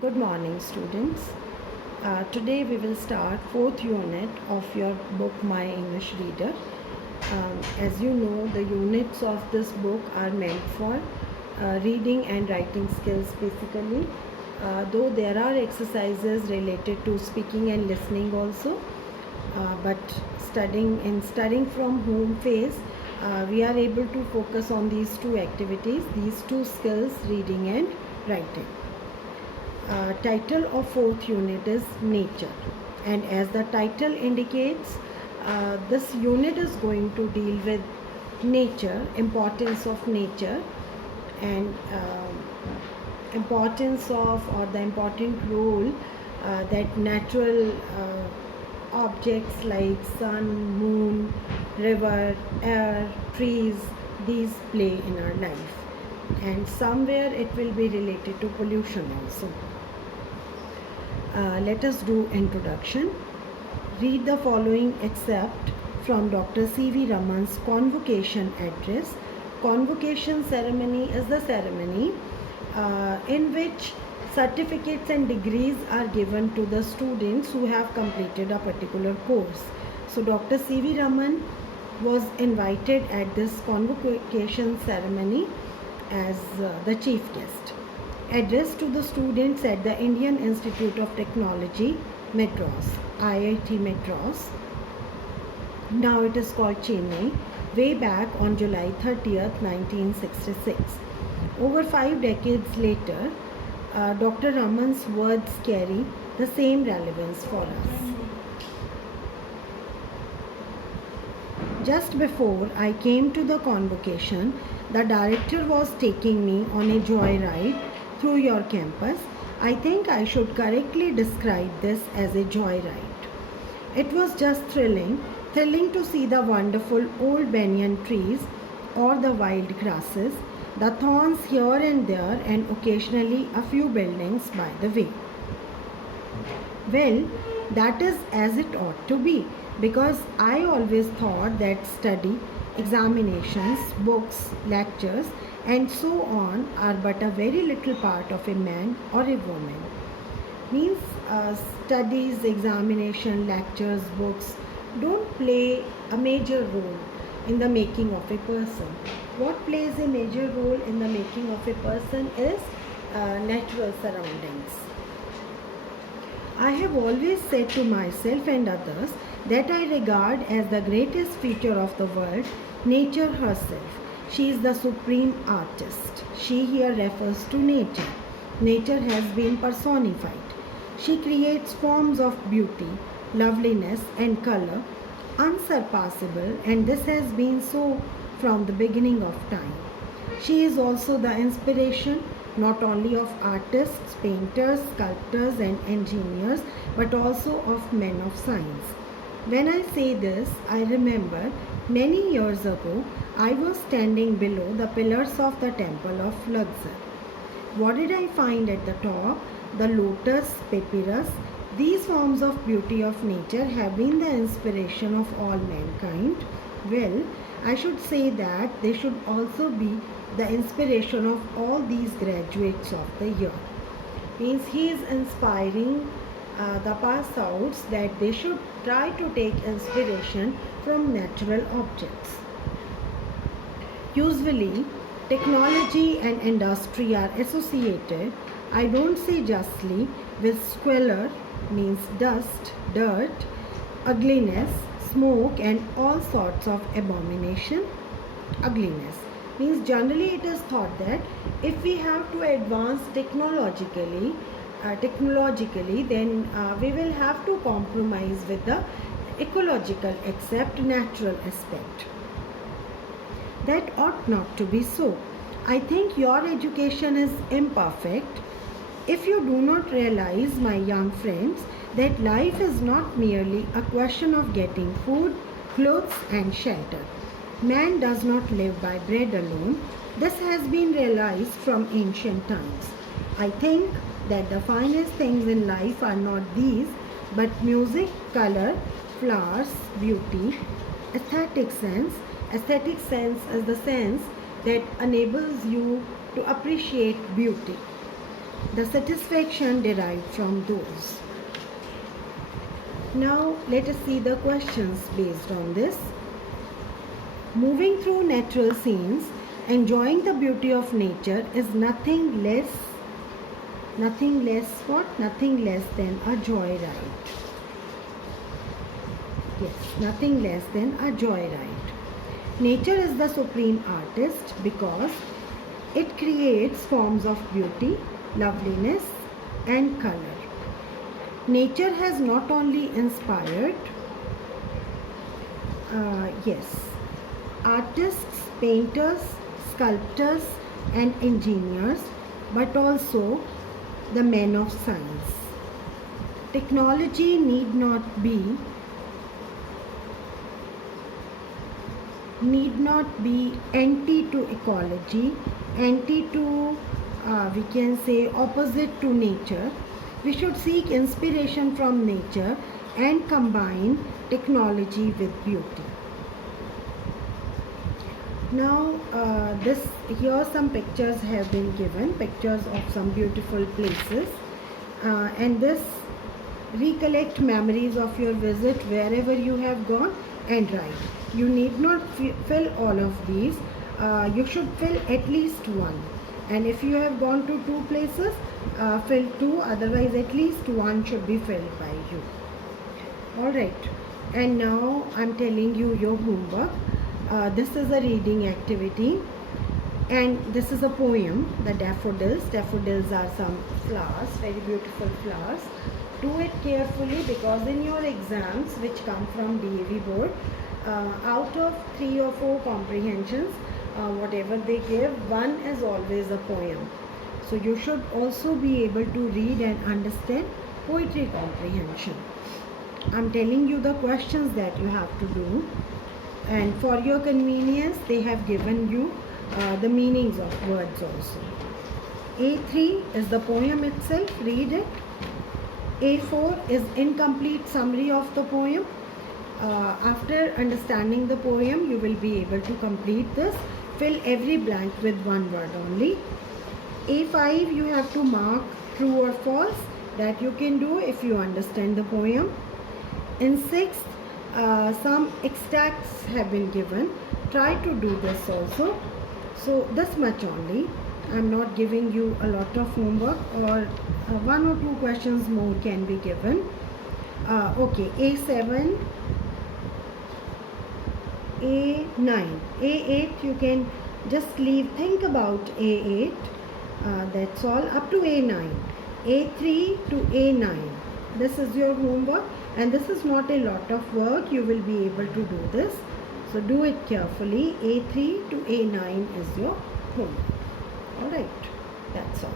Good morning, students. Today we will start fourth unit of your book My English Reader. As you know, the units of this book are meant for reading and writing skills basically. Though there are exercises related to speaking and listening also, but studying from home phase, we are able to focus on these two activities, these two skills, reading and writing. Title of fourth unit is nature, and as the title indicates, this unit is going to deal with nature, importance of nature, and importance of, or the important role that natural objects like sun, moon, river, air, trees, these play in our life, and somewhere it will be related to pollution also. Let us do introduction. Read the following excerpt from Dr. C.V. Raman's convocation address. Convocation ceremony is the ceremony in which certificates and degrees are given to the students who have completed a particular course. So Dr. C.V. Raman was invited at this convocation ceremony as the chief guest. Address to the students at the Indian Institute of Technology, Madras, IIT Madras. Now it is called Chennai, way back on July 30th, 1966. Over 5 decades later, Dr. Raman's words carry the same relevance for us. Just before I came to the convocation, the director was taking me on a joyride through your campus. I think I should correctly describe this as a joyride. It was just thrilling to see the wonderful old banyan trees or the wild grasses, the thorns here and there, and occasionally a few buildings by the way. Well, that is as it ought to be, because I always thought that study, examinations, books, lectures, and so on are but a very little part of a man or a woman. Means studies, examination, lectures, books don't play a major role in the making of a person. What plays a major role in the making of a person is natural surroundings. I have always said to myself and others that I regard as the greatest feature of the world nature herself. She is the supreme artist. She here refers to nature. Nature has been personified. She creates forms of beauty, loveliness, and color unsurpassable, and this has been so from the beginning of time. She is also the inspiration not only of artists, painters, sculptors, and engineers, but also of men of science. When I say this, I remember many years ago I was standing below the pillars of the temple of Luxor. What did I find at the top? The lotus, papyrus. These forms of beauty of nature have been the inspiration of all mankind. Well, I should say that they should also be the inspiration of all these graduates of the year. Means he is inspiring the pass outs that they should try to take inspiration from natural objects. Usually, technology and industry are associated, I don't say justly, with squalor, means dust, dirt, ugliness, smoke, and all sorts of abomination. Ugliness means generally it is thought that if we have to advance technologically, then we will have to compromise with the ecological except natural aspect. That ought not to be so. I think your education is imperfect if you do not realize, my young friends, that life is not merely a question of getting food, clothes, and shelter. Man does not live by bread alone. This has been realized from ancient times. I think that the finest things in life are not these, but music, color, flowers, beauty, aesthetic sense. Aesthetic sense is the sense that enables you to appreciate beauty. the satisfaction derived from those. Now let us see the questions based on this. Moving through natural scenes, enjoying the beauty of nature is nothing less what? Nothing less than a joyride. Yes, nothing less than a joyride. Nature is the supreme artist because it creates forms of beauty, loveliness, and color. Nature has not only inspired, artists, painters, sculptors, and engineers, but also the men of science. Technology need not be anti to ecology, anti to we can say opposite to nature. We should seek inspiration from nature and combine technology with beauty. Now here some pictures have been given, pictures of some beautiful places, and this recollect memories of your visit wherever you have gone and write. You need not fill all of these. You should fill at least one, and if you have gone to 2 places, fill 2, otherwise at least one should be filled by you. Alright, and now I'm telling you your homework. This is a reading activity, and this is a poem, The Daffodils. Daffodils are some flowers, very beautiful flowers. Do it carefully, because in your exams which come from DAV board, out of 3 or 4 comprehensions, whatever they give, one is always a poem. So you should also be able to read and understand poetry comprehension. I'm telling you the questions that you have to do, and for your convenience they have given you the meanings of words also. A3 is the poem itself, read it. A4 is incomplete summary of the poem. After understanding the poem, you will be able to complete this. Fill every blank with one word only. A5 you have to mark true or false. That you can do if you understand the poem. In 6th, some extracts have been given. Try to do this also. So this much only. I'm not giving you a lot of homework, or 1 or 2 questions more can be given. Okay, A7, A9, A8 you can just leave, think about A8, that's all, up to A9, A3 to A9. This is your homework, and this is not a lot of work. You will be able to do this, so do it carefully. A3 to A9 is your homework. Alright, that's all.